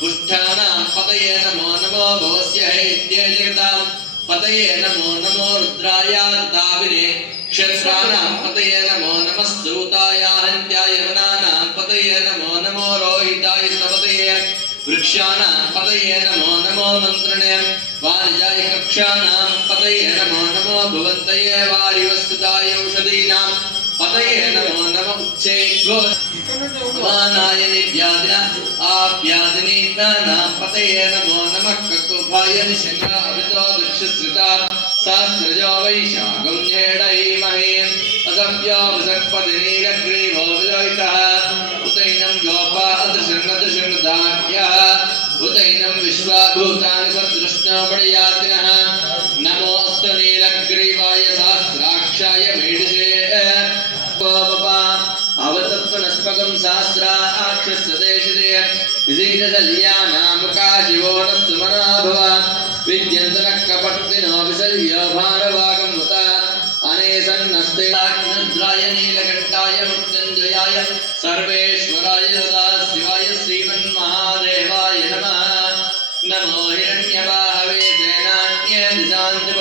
पुष्ठानां पतये नमो नमो भवस्य हैत्ये जगतां पतये नमो नमो रुद्राय दाविने क्षत्राणां पतये नमो नमः सूताय हन्त्याय वनानां पतये नमो नमो रोहिताय पतये वृक्षाणां पतये नमो नमो मन्त्रणे वाणिजाय कक्षाणां पतये नमो नमो भुवन्तये वारिवस्तुताय औषधीनां पतये नमो नमः उच्चैर्गो मानाय निव्यादिना आप्यादिनी नानां पतये नमो नमः ककुभाय निशङ्गावितो दक्षश्रिता शास्त्रजो वैशाखं झेडैमहे असभ्यो वृषक्पतिनीलग्रीवो विलोहितः उतैनं गोपा अदृशन्नदृशन्नदाख्यः उतैनं विश्वाभूतानि सदृष्णोपडियातिनः नमोऽस्तु नीलग्रीवाय सहस्राक्षाय मीडिषे अवतत्वनस्पकं सहस्राक्षस्यदेशिते विजीतजल्यानामुका शिवो न सुमना भव विद्यन्तनः कपट्टिनो विसर्यो भारभागं मुत अनेसन्नस्ते रुद्राय नीलकण्ठाय मृत्युञ्जयाय सर्वेश्वराय सदाशिवाय श्रीमन्महादेवाय नमः नमो हिरण्यबाहवे सेनान्ये दिशान्ति